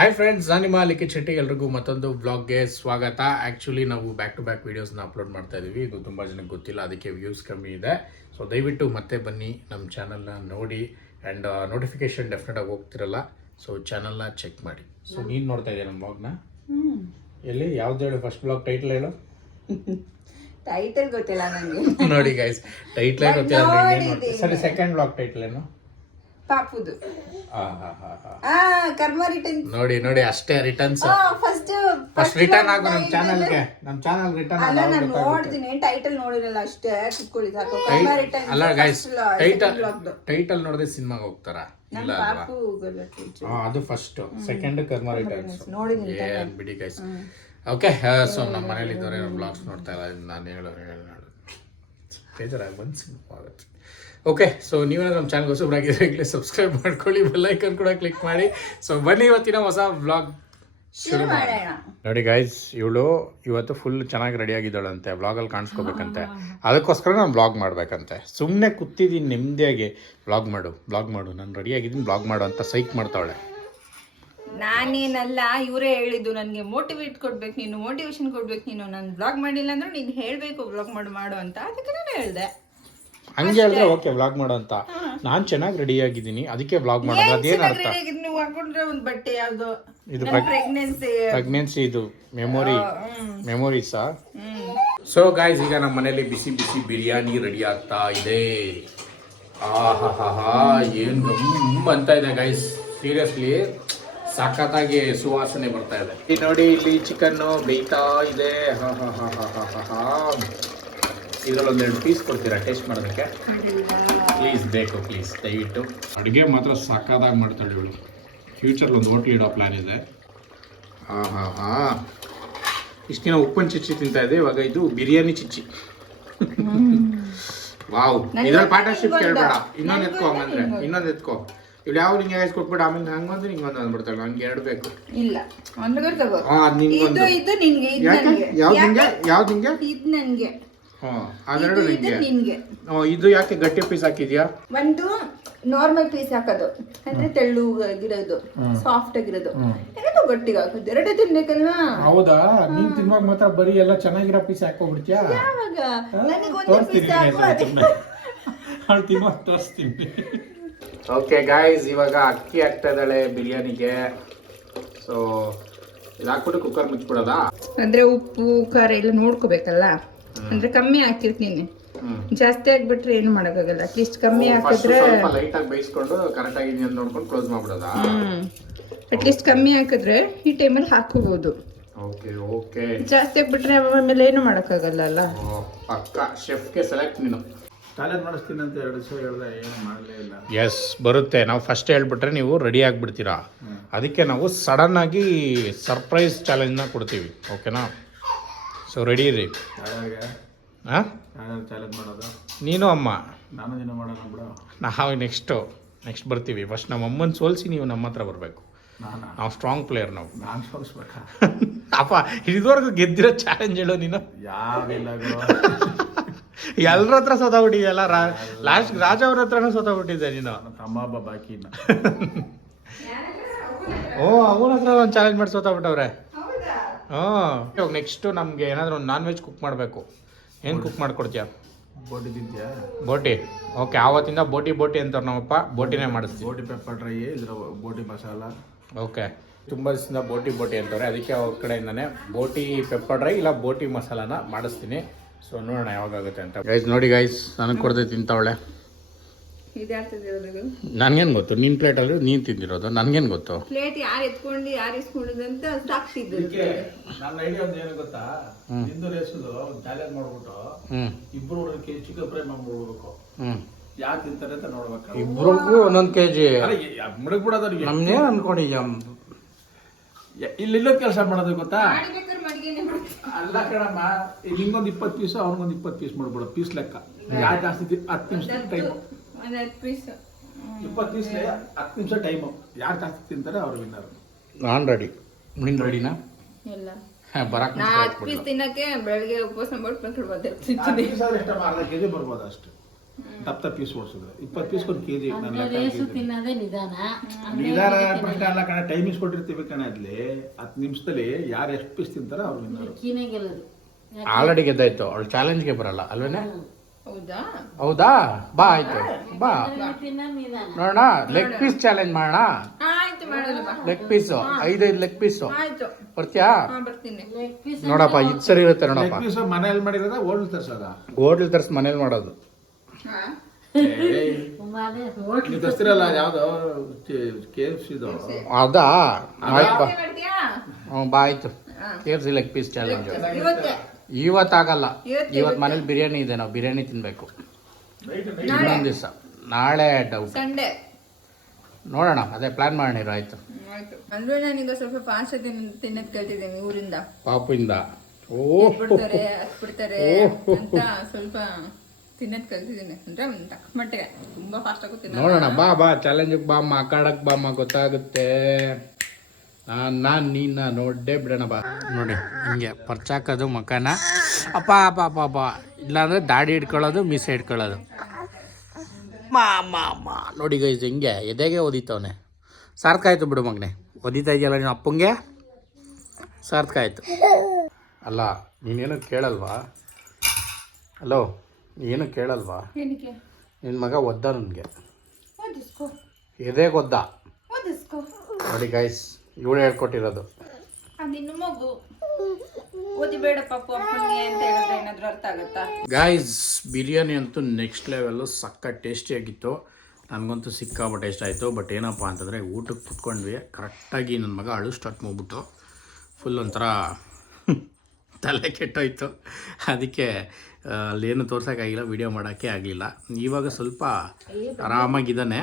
Hi friends, ನಾನು ನಿಮ್ಮ ಲಿಖಿತ್ ಶೆಟ್ಟಿ. ಎಲ್ರಿಗೂ ಮತ್ತೊಂದು ಬ್ಲಾಗ್ಗೆ ಸ್ವಾಗತ. ಆ್ಯಕ್ಚುಲಿ ನಾವು ಬ್ಯಾಕ್ ಟು ಬ್ಯಾಕ್ ವೀಡಿಯೋಸ್ನ ಅಪ್ಲೋಡ್ ಮಾಡ್ತಾ ಇದ್ದೀವಿ. ಇದು ತುಂಬ ಜನಕ್ಕೆ ಗೊತ್ತಿಲ್ಲ, ಅದಕ್ಕೆ ವ್ಯೂಸ್ ಕಮ್ಮಿ ಇದೆ. ಸೊ ದಯವಿಟ್ಟು ಮತ್ತೆ ಬನ್ನಿ, ನಮ್ಮ ಚಾನಲ್ನ ನೋಡಿ ಆ್ಯಂಡ್ ನೋಟಿಫಿಕೇಶನ್ ಡೆಫಿನೆಟಾಗಿ ಹೋಗ್ತಿರಲ್ಲ, ಸೊ ಚಾನಲ್ನ ಚೆಕ್ ಮಾಡಿ. ಸೊ ನೀನು ನೋಡ್ತಾ ಇದೆಯಾ ನಮ್ಮ ಬ್ಲಾಗ್ನ? ಎಲ್ಲಿ ಯಾವ್ದು ಹೇಳು? ಫಸ್ಟ್ ಬ್ಲಾಗ್ ಟೈಟಲ್ ಹೇಳು. ಟೈಟಲ್ ಗೊತ್ತಿಲ್ಲ ನನಗೆ. ನೋಡಿ ಗೈಸ್, ಟೈಟ್ಲೇ ಗೊತ್ತಿಲ್ಲ. ಸರಿ, ಸೆಕೆಂಡ್ ಬ್ಲಾಗ್ ಟೈಟಲ್ ಏನು? ಪಾಪುದು. ಕರ್ಮ ರಿಟರ್ನ್. ನೋಡಿ ನೋಡಿ, ಅಷ್ಟೇ ರಿಟರ್ನ್ಸ್. ಫಸ್ಟ್ ರಿಟರ್ನ್ ಆಗು ನಮ್ಮ ಚಾನಲ್ಗೆ. ನಮ್ಮ ಚಾನಲ್ ರಿಟರ್ನ್ ಅಲ್ಲ, ನಾನು ನೋಡ್ತೀನಿ, ಟೈಟಲ್ ನೋಡಿರಲ್ಲ ಅಷ್ಟೇ. ಕುತ್ಕೊಳ್ಳಿ ಸಾಕು. ಕರ್ಮ ರಿಟರ್ನ್ ಅಲ್ಲ ಗೈಸ್, ಟೈಟಲ್ ನೋಡದೆ ಸಿನಿಮಾಗೆ ಹೋಗ್ತಾರ? ಇಲ್ಲ ಅಲ್ವಾ? ಅದು ಫಸ್ಟ್. ಸೆಕೆಂಡ್ ಕರ್ಮ ರಿಟರ್ನ್ಸ್ ಏನ್ ಬಿಡಿ ಗೈಸ್. ಓಕೆ, ಸೊ ನಮ್ಮ ಮನೇಲಿ ಇದ್ದವ್ರೆ ಬ್ಲಾಗ್ಸ್ ನೋಡ್ತಾ ಇಲ್ಲ, ನಾನು ಹೇಳೋ ಬೇಜಾರಾಗಿ ಬಂದು ಸಿನಿಮಾ ಆಗುತ್ತೆ. ಓಕೆ, ಸೊ ನೀವೇನಾದ್ರು ನಮ್ಮ ಚಾನಲ್ಗೆ ಹೊಸಬ್ರಾಗಿದ್ರೆ ಈಗಲೇ ಸಬ್ಸ್ಕ್ರೈಬ್ ಮಾಡ್ಕೊಳ್ಳಿ, ಬೆಲ್ಲೈಕನ್ ಕೂಡ ಕ್ಲಿಕ್ ಮಾಡಿ. ಸೊ ಬನ್ನಿ, ಇವತ್ತಿನ ಹೊಸ ವ್ಲಾಗ್ ಶುರು ಮಾಡೋಣ. ನೋಡಿ ಗೈಸ್, ಇವಳು ಇವತ್ತು ಫುಲ್ ಚೆನ್ನಾಗಿ ರೆಡಿ ಆಗಿದ್ದಾಳಂತೆ, ವ್ಲಾಗಲ್ಲಿ ಕಾಣಿಸ್ಕೋಬೇಕಂತೆ. ಅದಕ್ಕೋಸ್ಕರ ನಾನು ವ್ಲಾಗ್ ಮಾಡಬೇಕಂತೆ. ಸುಮ್ಮನೆ ಕೂತಿದ್ದೀನಿ ನೆಮ್ಮದಿಯಾಗಿ. ವ್ಲಾಗ್ ಮಾಡು, ನಾನು ರೆಡಿ ಆಗಿದ್ದೀನಿ, ವ್ಲಾಗ್ ಮಾಡು ಅಂತ ಸೈಕ್ ಮಾಡ್ತಾವಳೆ. ನಾನೇನಲ್ಲ, ಇವರೇ ಹೇಳಿದ್ದು ನನಗೆ ಮೋಟಿವೇಟ್ ಕೊಡ್ಬೇಕು, ನೀನು ಮೋಟಿವೇಶನ್ ಕೊಡ್ಬೇಕು. ನೀನು ನಾನು ಬ್ಲಾಗ್ ಮಾಡಿಲ್ಲ ಅಂದ್ರೆ ನೀನು ಹೇಳಬೇಕು ಬ್ಲಾಗ್ ಮಾಡು ಅಂತ. ಅದಕ್ಕೆ ನಾನು ಹೇಳಿದೆ. ಹಂಗೆ ಹೇಳಿದ್ರೆ ಓಕೆ ವ್ಲಾಗ್ ಮಾಡು ಅಂತ. ನಾನು ಚೆನ್ನಾಗಿ ರೆಡಿ ಆಗಿದ್ದೀನಿ, ಅದಕ್ಕೆ ವ್ಲಾಗ್ ಮಾಡೋದು. ಅದೇನು ಅರ್ಥ? ನೀವು ಹಾಕೊಂಡ್ರೆ ಒಂದು ಬಟ್ಟೆ ಯಾವುದು? ಇದು ಪ್ರೆಗ್ನೆನ್ಸಿ, ಇದು ಮೆಮೊರೀಸಾ. ಸೊ ಗಾಯ್ಸ್, ಈಗ ನಮ್ಮ ಮನೇಲಿ ಬಿಸಿ ಬಿಸಿ ಬಿರಿಯಾನಿ ರೆಡಿ ಆಗ್ತಾ ಇದೆ. ಆಹಾ, ಏನು ಗಮ್ ಅಂತ ಇದೆ ಗೈಸ್, ಸೀರಿಯಸ್ಲಿ ಸಖತ್ತಾಗಿ ಸುವಾಸನೆ ಬರ್ತಾ ಇದೆ. ನೋಡಿ, ಇಲ್ಲಿ ಚಿಕನ್ನು ಬೇಯ್ತಾ ಇದೆ. ಇದರಲ್ಲಿ ಒಂದೆರಡು ಪೀಸ್ ಕೊಡ್ತೀರಾ ಟೇಸ್ಟ್ ಮಾಡೋದಕ್ಕೆ? ಪ್ಲೀಸ್, ಪ್ಲೀಸ್ ದಯವಿಟ್ಟು. ಅಡುಗೆ ಮಾತ್ರ ಸಖತ್ತಾಗಿ ಮಾಡ್ತಾಳೆ ಇವಳು. ಫ್ಯೂಚರ್ಲಿ ಒಂದು ಹೋಟ್ಲ್ ಇಡೋ ಪ್ಲ್ಯಾನ್ ಇದೆ. ಇಷ್ಟು ದಿನ ಉಪ್ಪಿನ ಚಿಚ್ಚಿ ತಿಂತಾ ಇದೆ, ಇವಾಗ ಇದು ಬಿರಿಯಾನಿ ಚಿಚ್ಚಿ. ವಾವ್, ಇದ್ರಲ್ಲಿ ಪಾರ್ಟ್ನರ್ಶಿಪ್ ಕೇಳಬೇಡ. ಇನ್ನೊಂದು ಎತ್ಕೋ, ಹಂಗಂದ್ರೆ ಇನ್ನೊಂದು ಎತ್ಕೋ. ಇವ್ಳು ಯಾವ ನಿಂಗೆ ಗೈಸ್ ಕೊಟ್ಬಿಟ್ಟು ಆಮೇಲೆ ಹಂಗೊಂದು ನಿಂಗೊಂದು ಅಂದ್ಬಿಡ್ತಾಳೆ. ನಂಗೆ ಎರಡು ಬೇಕು. ಇಲ್ಲ, ಒಂದು ತಗೋ. ಅದು ನಿಂಗೊಂದು. ಇದು ನಿನಗೆ, ಇದು ನನಗೆ. ಯಾವ್ದು ನಿಂಗೆ? ಇದು ನನಗೆ. ಅದೆರಡು ನಿಂಗೆ. ಇದು ಯಾಕೆ ಗಟ್ಟಿ ಪೀಸ್ ಹಾಕಿದ್ಯಾ? ಒಂದು ನಾರ್ಮಲ್ ಪೀಸ್ ಹಾಕೋದು ಅಂದ್ರೆ ತೆಳ್ಳುಗಿರೋದು, ಸಾಫ್ಟ್ ಆಗಿರೋದು. ಇದು ಗಟ್ಟಿಗೆ ಹಾಕೋದು. ಎರಡೇ ತಿನ್ಬೇಕಲ್ಲ. ಹೌದಾ? ನೀನ್ ತಿನ್ನುವಾಗ ಮಾತ್ರ ಬರೀ ಎಲ್ಲ ಚೆನ್ನಾಗಿರೋ ಪೀಸ್ ಹಾಕೋಬಿಡ್ತೀಯಾ? ಯಾವಾಗ? ನನಗೆ ಒಂದು ಪೀಸ್ ಹಾಕೋ. ಅದು ತಿನ್ನುವಾಗ ತೋರಿಸ್ತೀನಿ. ಓಕೆ ಗಾಯ್ಸ್, ಇವಾಗ ಅಕ್ಕಿ ಹಾಕ್ತಾ ಇದ್ದಾಳೆ ಬಿರಿಯಾನಿಗೆ. ಸೊ ಇದು ಹಾಕ್ಬಿಟ್ಟು ಕುಕ್ಕರ್ ಮುಚ್ಬಿಡೋದಾ? ಅಂದ್ರೆ ಉಪ್ಪು ಖಾರ ಎಲ್ಲ ನೋಡ್ಕೋಬೇಕಲ್ಲ. ಅಂದ್ರೆ ಕಮ್ಮಿ ಹಾಕಿರ್ತೀನಿ, ಜಾಸ್ತಿ ಆಗ್ಬಿಟ್ರೆ ಏನು ಮಾಡಕ್ಕಾಗಲ್ಲ. ಅಟ್ಲೀಸ್ಟ್ ಕಮ್ಮಿ ಹಾಕಿದ್ರೆ ಲೈಟ್ ಆಗಿ ಬೇಯಿಸ್ಕೊಂಡು ಕರೆಕ್ಟ್ ಆಗಿ ನೋಡ್ಕೊಂಡು ಕ್ಲೋಸ್ ಮಾಡ್ಬಿಡೋದಾ? ಅಟ್ಲೀಸ್ಟ್ ಕಮ್ಮಿ ಹಾಕಿದ್ರೆ ಈ ಟೈಮಲ್ಲಿ ಹಾಕೋಬಹುದು. ಓಕೆ, ಜಾಸ್ತಿ ಆಗ್ಬಿಟ್ರೆ ಆಮೇಲೆ ಏನು ಮಾಡಕ್ಕಾಗಲ್ಲ ಅಲ್ಲ. ಪಕ್ಕ ಶೆಫ್ಗೆ ಸೆಲೆಕ್ಟ್ ನೀನು. ಚಾಲೆಂಜ್ ಮಾಡಿಸ್ತೀನಿ ಅಂತ 2 ದಿವಸ ಹೇಳಿದೆ, ಏನು ಮಾಡಲೇ ಇಲ್ಲ. ಎಸ್, ಬರುತ್ತೆ. ನಾವು ಫಸ್ಟ್ ಹೇಳ್ಬಿಟ್ರೆ ನೀವು ರೆಡಿ ಆಗಿಬಿಡ್ತೀರಾ. ಅದಕ್ಕೆ ನಾವು ಸಡನ್ ಆಗಿ ಸರ್ಪ್ರೈಸ್ ಚಾಲೆಂಜ್ನ ಕೊಡ್ತೀವಿ. ಓಕೆನಾ? ಸೊ ರೆಡಿ ಇರಿ. ಹಾಂ, ಚಾಲೆಂಜ್ ಮಾಡೋದು ನೀನು ಅಮ್ಮ, ನಾನು ದಿನ ಮಾಡೋಣ ಬಿಡು. ನಾವು ನೆಕ್ಸ್ಟ್ ಬರ್ತೀವಿ. ಫಸ್ಟ್ ನಮ್ಮ ಅಮ್ಮನ ಸೋಲಿಸಿ ನೀವು ನಮ್ಮ ಹತ್ರ ಬರಬೇಕು. ನಾವು ಸ್ಟ್ರಾಂಗ್ ಪ್ಲೇಯರ್. ನಾನು ಸೋಲಿಸ್ಬೇಕಾ? ಅಪ್ಪ, ಇದುವರೆಗೂ ಗೆದ್ದಿರೋ ಚಾಲೆಂಜ್ ಹೇಳೋ ನೀನು. ಯಾವಿಲ್ಲ, ಎಲ್ಲರ ಹತ್ರ ಸೋತಾಗ್ಬಿಟ್ಟಿದೆಯಲ್ಲ. ಲಾಸ್ಟ್ ರಾಜ ಅವ್ರ ಹತ್ರನೂ ಸೋತಾಗ್ಬಿಟ್ಟಿದ್ದೆ ನೀನು. ತಮ್ಮ ಹಬ್ಬ ಬಾಕಿ ಇನ್ನ. ಅವನ ಹತ್ರ ಒಂದು ಚಾಲೆಂಜ್ ಮಾಡಿ ಸೋತಾಗ್ಬಿಟ್ಟವ್ರೆ. ಇವಾಗ ನೆಕ್ಸ್ಟು ನಮಗೆ ಏನಾದರೂ ಒಂದು ನಾನ್ ವೆಜ್ ಕುಕ್ ಮಾಡಬೇಕು. ಏನು ಕುಕ್ ಮಾಡ್ಕೊಡ್ತೀಯ? ಬೋಟಿ ತಿಂತೀಯಾ? ಬೋಟಿ. ಓಕೆ, ಆವತ್ತಿಂದ ಬೋಟಿ ಅಂತಾರೆ ನಮ್ಮಪ್ಪ. ಬೋಟಿನೇ ಮಾಡಿಸ್ತೀವಿ. ಬೋಟಿ ಪೆಪ್ಪರ್ ಡ್ರೈ, ಇದ್ರ ಬೋಟಿ ಮಸಾಲ. ಓಕೆ, ತುಂಬ ದಿವಸದಿಂದ ಬೋಟಿ ಅಂತವ್ರೆ. ಅದಕ್ಕೆ ಅವ್ರ ಕಡೆಯಿಂದನೇ ಬೋಟಿ ಪೆಪ್ಪರ್ ಡ್ರೈ ಇಲ್ಲ ಬೋಟಿ ಮಸಾಲಾನ ಮಾಡಿಸ್ತೀನಿ. ಸೊ ನೋಡೋಣ ಯಾವಾಗುತ್ತೆ ಅಂತ. ಗೈಸ್ ನೋಡಿ ಗೈಸ್, ನನಗೆ ಕೊಡದೆ ತಿಂತಾವಳೆ. ನನ್ಗೇನು ಗೊತ್ತು? ನಿನ್ನ ಪ್ಲೇಟಲ್ಲಿ ನೀನು ತಿಂದಿರೋದು, ನನ್ಗೇನು ಗೊತ್ತು? ಪ್ಲೇಟ್ ಯಾರು ಎತ್ಕೊಂಡು ಯಾರು ಇಸ್ಕೊಂಡಿದ್ದು ಅಂತ ಸಾಕ್ತಿದ್ದು. ನನ್ನ ಐಡಿಯಾ ಒಂದು ಏನು ಗೊತ್ತಾ? ಹಿಂದೂ ರೇಸದು ಚಾಲೆಂಜ್ ಮಾಡ್ಬಿಟ್ಟು ಇಬ್ರು ಹುಡುಗಕ್ಕೆ ಚಿಕನ್ ಫ್ರೈ ಮಾಡ್ಬಿಡ್ಬೇಕು. ಯಾರು ತಿಂತಾರೆ ಅಂತ ನೋಡ್ಬೇಕು. ಇಬ್ರಿಗೂ ಒಂದೊಂದು ಕೆಜಿ ಮುಡಗ್ಬಿಡೋದು. ನಮ್ನೇನು ಅನ್ಕೊಂಡಿದ್ಯಾ? ಇಲ್ಲಿಲ್ಲೋ ಕೆಲಸ ಮಾಡೋದು ಗೊತ್ತಾ? ಅಲ್ಲ ಕಣಮ್ಮ, ನಿಂಗೊಂದು 20 ಪೀಸು ಅವ್ನಿಗೊಂದು 20 ಪೀಸ್ ಮಾಡ್ಬಿಡೋ. ಪೀಸ್ ಲೆಕ್ಕ. ಯಾರು ಜಾಸ್ತಿ 10 ನಿಮಿಷ ಟೈಮು. 20 ಪೀಸ್ 10 ನಿಮಿಷ ಟೈಮು. ಯಾರು ಜಾಸ್ತಿ ತಿಂತಾರೆ ಅವ್ರು ವಿನ್ನರ್. ನಾನು ರೆಡಿ. ನೀನು ರೆಡಿನಾ? ಇಲ್ಲ, ಬರಕ್ಕೆ 10 ಪೀಸ್ ತಿನ್ನಕ್ಕೆ ಬೆಳಗ್ಗೆ ಉಪವಾಸ ಮಾಡ್ಬಿಟ್ಟು ಅರ್ಧ ಕೆಜಿ ಬರ್ಬೋದು ಅಷ್ಟು. ದಪ್ಪ ಪೀಸ್ ಓಡಿಸಿದ್ರೆ 20 ಪೀಸ್ ಒಂದು ಕೆಜಿ ನಾನು ರೇಸು ತಿನ್ನೋದೇ ನಿಧಾನ ನಿಧಾನ ಪ್ರಶ್ನೆ ಅಲ್ಲ ಕಣ ಟೈಮ್ ಇಸ್ಕೊಟ್ಟಿರ್ತೀವಿ ಕಣ ಅಲ್ಲಿ 10 ನಿಮಿಷದಲ್ಲಿ ಯಾರು ಎಷ್ಟು ಪೀಸ್ ತಿಂತಾರೋ ಅವ್ರು ವಿನ್ನರು. ಕೀನೇ ಗೆಲ್ಲೋದು. ಆಲ್ರೆಡಿ ಗೆದ್ದಾಯ್ತು, ಅವಳು ಚಾಲೆಂಜ್ಗೆ ಬರಲ್ಲ ಅಲ್ವೇನೆ? ಹೌದಾ? ಹೌದಾ? ಬಾ ಆಯ್ತು ಬಾ ತಿನ್ನೋದು ನಿಧಾನ. ನೋಡೋಣ, ಲೆಗ್ ಪೀಸ್ ಚಾಲೆಂಜ್ ಮಾಡೋಣ. ಆಯ್ತು ಮಾಡೋಣ ಬಾ. ಲೆಗ್ ಪೀಸು 5 ಲೆಗ್ ಪೀಸು ಆಯ್ತು, ಬರ್ತೀಯಾ? ಬರ್ತೀನಿ. ಲೆಗ್ ಪೀಸ್ ನೋಡಪ್ಪ ಇದು ಸರಿ ಇರುತ್ತೆ ನೋಡಪ್ಪ. ಲೆಗ್ ಪೀಸ್ ಮನೇಲಿ ಮಾಡಿರೋದ ಹೋಟ್ಲ್ ತರ್ಸೋದ? ಹೋಟ್ಲ್ ತರ್ಸಿ ಮನೇಲಿ ಮಾಡೋದು. ಹಾ? ತುಂಬಾನೇ ಹೋಟ್ಲು ನೀವು ತರ್ಸ್ತಿರಲ್ಲ ಯಾವ್ದು KFC ಇದು ಅದಾ? ಆಯ್ತು ಬಾ. ಮಾಡ್ತೀಯಾ? ಹ್ಞೂ ಬಾ ಆಯ್ತು. KFC ಲೆಗ್ ಪೀಸ್ ಚಾಲೆಂಜ್ ಇವತ್ತೇ ಇವತ್ತಾಗಲ್ಲ, ಇವತ್ತು ಇವತ್ತು ಮನೇಲಿ ಬಿರಿಯಾನಿ ಇದೆ, ನಾವು ಬಿರಿಯಾನಿ ತಿನ್ಬೇಕು. ಇನ್ನೊಂದು ದಿವಸ ನಾಳೆ ಡೌಟ್, ಸಂಡೇ. ನೋಡೋಣ, ಅದೇ ಪ್ಲಾನ್ ಮಾಡಿರೋ. ಆಯ್ತು ಆಯ್ತು. ಅಂದ್ರೆ ನಾನೀಗ ಸ್ವಲ್ಪ ಫಾಸ್ಟ್ ತಿನ್ನೋದ್ ಕಲ್ತಿದ್ದೀನಿ ಊರಿಂದ. ಪಾಪಿಂದ. ಓ ಬಿಡ್ತಾರೆ ಬಿಡ್ತಾರೆ ಅಂತ ಸ್ವಲ್ಪ ತಿನ್ನೋದ್ ಕಲ್ತಿದ್ದೀನಿ. ಅಂದ್ರೆ ಒಂದು ತಕ್ಕ ಮಟ್ಟಿಗೆ ತುಂಬಾ ಫಾಸ್ಟ್ ಆಗಿ ತಿನ್ನೋದು. ನೋಡೋಣ, ಬಾ ಬಾ ಚಾಲೆಂಜಿಗೆ ಬಾ ಅಮ್ಮ, ಆಕಾಡಕ್ ಬಾ ಅಮ್ಮ, ಗೊತ್ತಾಗುತ್ತೆ. ನಾನು ನೀನ ನೋಡ್ಡೆ ಬಿಡೋಣ ಬಾ. ನೋಡಿ ಹಿಂಗೆ ಪರ್ಚಾಕೋದು ಮಕ್ಕನ, ಅಪ್ಪ ಅಪ್ಪ ಅಪ್ಪ ಅಪ್ಪ, ಇಲ್ಲಾಂದ್ರೆ ದಾಡಿ ಇಟ್ಕೊಳ್ಳೋದು, ಮೀಸೆ ಇಟ್ಕೊಳ್ಳೋದು. ಅಮ್ಮ ನೋಡಿ ಗೈಸ್, ಹಿಂಗೆ ಎದೆಗೆ ಓದಿತವನೆ. ಸಾರ್ಥಕ ಆಯಿತು ಬಿಡು ಮಗನೆ, ಓದಿತಾ ಇದೆಯಲ್ಲ ನೀನು ಅಪ್ಪಂಗೆ, ಸಾರ್ಥಕ ಆಯಿತು. ಅಲ್ಲ ನೀನೇನು ಕೇಳಲ್ವಾ? ಹಲೋ, ಏನು ಕೇಳಲ್ವಾ? ಏನಕ್ಕೆ? ನಿನ್ನ ಮಗ ಒದ್ದ ನನಗೆ, ಓದಿಸ್ಕೋ ಎದೆಗೆ ಒದ್ದ. ಓದಿಸ್ಕೋ. ನೋಡಿ ಗೈಸ್, ಇವಳು ಹೇಳ್ಕೊಟ್ಟಿರೋದು. ಅದಿನ್ನು ಮಗು ಓದಿಬೇಡ ಪಾಪು ಅಪ್ಪನಿಗೆ ಅಂತ ಹೇಳಿದ್ರೆ ಏನಾದ್ರು ಅರ್ಥ ಆಗುತ್ತಾ? ಗಾಯ್ಸ್, ಬಿರಿಯಾನಿ ಅಂತೂ ನೆಕ್ಸ್ಟ್ ಲೆವೆಲ್ಲು, ಸಕ್ಕ ಟೇಸ್ಟಿಯಾಗಿತ್ತು. ನನಗಂತೂ ಸಿಕ್ಕಾಪಟ್ಟೆ ಇಷ್ಟ ಆಯಿತು. ಬಟ್ ಏನಪ್ಪ ಅಂತಂದರೆ ಊಟಕ್ಕೆ ಕುತ್ಕೊಂಡ್ವಿ, ಕರೆಕ್ಟಾಗಿ ನನ್ನ ಮಗ ಅಳು ಸ್ಟಾರ್ಟ್ ಮಾಡ್ಬಿಟ್ಟು ಫುಲ್ ಒಂಥರ ತಲೆ ಕೆಟ್ಟೋಯ್ತು. ಅದಕ್ಕೆ ಅಲ್ಲೇನು ತೋರ್ಸೋಕ್ಕಾಗಿಲ್ಲ, ವೀಡಿಯೋ ಮಾಡೋಕ್ಕೆ ಆಗಲಿಲ್ಲ. ಇವಾಗ ಸ್ವಲ್ಪ ಆರಾಮಾಗಿದ್ದಾನೆ,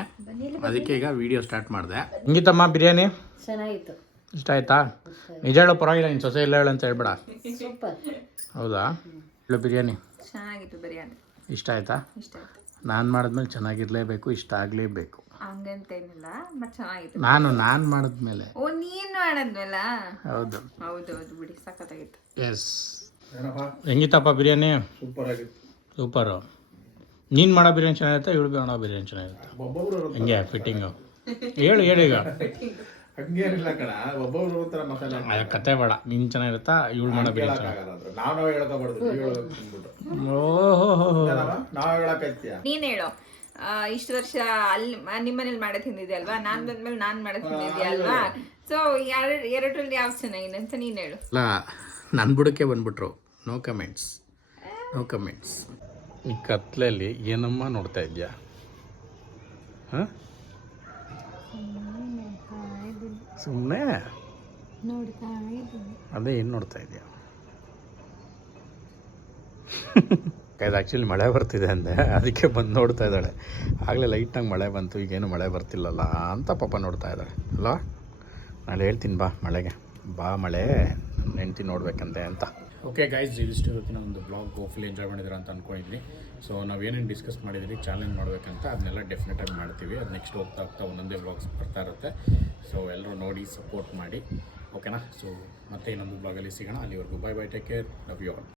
ಅದಕ್ಕೆ ಈಗ ವೀಡಿಯೋ ಸ್ಟಾರ್ಟ್ ಮಾಡಿದೆ. ಹಿಂಗಿತ್ತಮ್ಮ ಬಿರಿಯಾನಿ? ಚೆನ್ನಾಗಿತ್ತು. ಇಷ್ಟ ಆಯ್ತಾ? ನಿಜ ಹೇಳೋ, ಪರವಾಗಿಲ್ಲ, ನೀನು ಸೊಸೆ ಇಲ್ಲ ಹೇಳು ಅಂತ ಹೇಳ್ಬೇಡ. ಸೂಪರ್. ಹೌದಾ? ಹೇಳು, ಬಿರಿಯಾನಿ ಚೆನ್ನಾಗಿತ್ತು ಬಿರಿಯಾನಿ. ಇಷ್ಟ ಆಯ್ತಾ? ಇಷ್ಟ ಆಯ್ತು. ನಾನು ಮಾಡಿದ್ಮೇಲೆ ಚೆನ್ನಾಗಿರಲೇಬೇಕು, ಇಷ್ಟ ಆಗಲೇಬೇಕು. ಹಂಗಂತೇನಿಲ್ಲ, ಬಟ್ ಚೆನ್ನಾಗಿತ್ತು. ನಾನು ಮಾಡಿದ್ಮೇಲೆ. ಓ, ನೀನು ಮಾಡಿದ್ವಲ್ಲ? ಹೌದು ಹೌದೌದು ಬಿಡಿ, ಸಖತ್ತಾಗಿತ್ತು. ಎಸ್. ಹೆಂಗಿತ್ತಪ್ಪ ಬಿರಿಯಾನಿ? ಸೂಪರ್ ಆಗಿತ್ತು. ಸೂಪರು. ನೀನು ಮಾಡೋ ಬಿರಿಯಾನಿ ಚೆನ್ನಾಗಿರುತ್ತೆ, ಇವಳು ಮಾಡೋ ಬಿರಿಯಾನಿ ಚೆನ್ನಾಗಿರುತ್ತೆ. ಒಬ್ಬೊಬ್ರು ಹೆಂಗೆ ಫಿಟ್ಟಿಂಗು? ಹೇಳು ಈಗ. ಹಂಗೇನಿಲ್ಲ ಕಣ, ಒಬ್ಬೊಬ್ರು ಒಂಥರ ಮಸಾಲೆ ಅದ ಕತೆ ಬೇಡ, ನೀನು ಚೆನ್ನಾಗಿರುತ್ತಾ ಇವಳು ಮಾಡೋ ಬಿರಿಯಾನಿ ಚೆನ್ನಾಗಿ? ಹೇಳಕ್ಕಾಗಲ್ಲ. ನಾವು ಹೇಳ್ಕೊಬಾರ್ದು, ನೀವು ಹೇಳೋದು ತಿಂದ್ಬಿಟ್ಟು. ಓಹೋ, ನಾವು ಹೇಳಕೈತ್ಯ. ನೀನ್ ಹೇಳು, ಇಷ್ಟು ವರ್ಷ ಅಲ್ಲಿ ನಿಮ್ಮನೇಲಿ ಮಾಡೋ ತಿಂದಿದ್ದೆ ಅಲ್ವಾ, ನಾನ್ ಬಂದ್ಮೇಲೆ ನಾನ್ ಮಾಡೋ ತಿಂದಿದ್ದೆ ಅಲ್ವಾ? ಸೊ ಎರಡರಲ್ಲಿ ಯಾವ್ದು ಚೆನ್ನಾಗಿದೆ ಅಂತ ನೀನ್ ಹೇಳು. ಅಲ್ಲ, ನನ್ನ ಬುಡಕ್ಕೆ ಬಂದ್ಬಿಟ್ರು. No comments, no comments. ಈ ಕತ್ಲಲ್ಲಿ ಏನಮ್ಮ ನೋಡ್ತಾ ಇದೆಯಾ? ಹಾಂ, ಸುಮ್ಮನೆ ಅದೇ ಏನು ನೋಡ್ತಾ ಇದೆಯಾ? ಇದು ಆ್ಯಕ್ಚುಲಿ ಮಳೆ ಬರ್ತಿದೆ ಅಂದೆ, ಅದಕ್ಕೆ ಬಂದು ನೋಡ್ತಾ ಇದ್ದಾಳೆ. ಆಗಲೇ ಲೈಟಾಗಿ ಮಳೆ ಬಂತು, ಈಗೇನು ಮಳೆ ಬರ್ತಿಲ್ಲಲ್ಲ ಅಂತ ಪಾಪ ನೋಡ್ತಾ ಇದ್ದಾಳೆ ಅಲ್ವಾ? ನಾಳೆ ಹೇಳ್ತೀನಿ ಬಾ ಮಳೆಗೆ, ಬಾ ಮಳೆ, ನನ್ನ ಹೆಂಡ್ತಿ ನೋಡ್ಬೇಕಂತೆ ಅಂತ. ಓಕೆ ಗೈಸ್, ಇದಿಷ್ಟು ಇವತ್ತಿನ ಒಂದು ಬ್ಲಾಗ್ ಫುಲ್ ಎಂಜಾಯ್ ಮಾಡಿದ್ದೀರ ಅಂತ ಅಂದ್ಕೊಂಡಿದ್ದೀನಿ. ಸೊ ನಾವೇನೇನು ಡಿಸ್ಕಸ್ ಮಾಡಿದ್ದೀವಿ, ಚಾಲೆಂಜ್ ಮಾಡಬೇಕಂತ, ಅದನ್ನೆಲ್ಲ ಡೆಫಿನೆಟಾಗಿ ಮಾಡ್ತೀವಿ. ಅದು ನೆಕ್ಸ್ಟ್ ಹೋಗ್ತಾ ಒಂದೊಂದೇ ಬ್ಲಾಗ್ಸ್ ಬರ್ತಾ ಇರುತ್ತೆ. ಸೊ ಎಲ್ಲರೂ ನೋಡಿ ಸಪೋರ್ಟ್ ಮಾಡಿ, ಓಕೆನಾ? ಸೊ ಮತ್ತೆ ಇನ್ನೊಂದು ಬ್ಲಾಗಲ್ಲಿ ಸಿಗೋಣ. ಅಲ್ಲಿವರೆಗೂ bye bye, take care, love you all.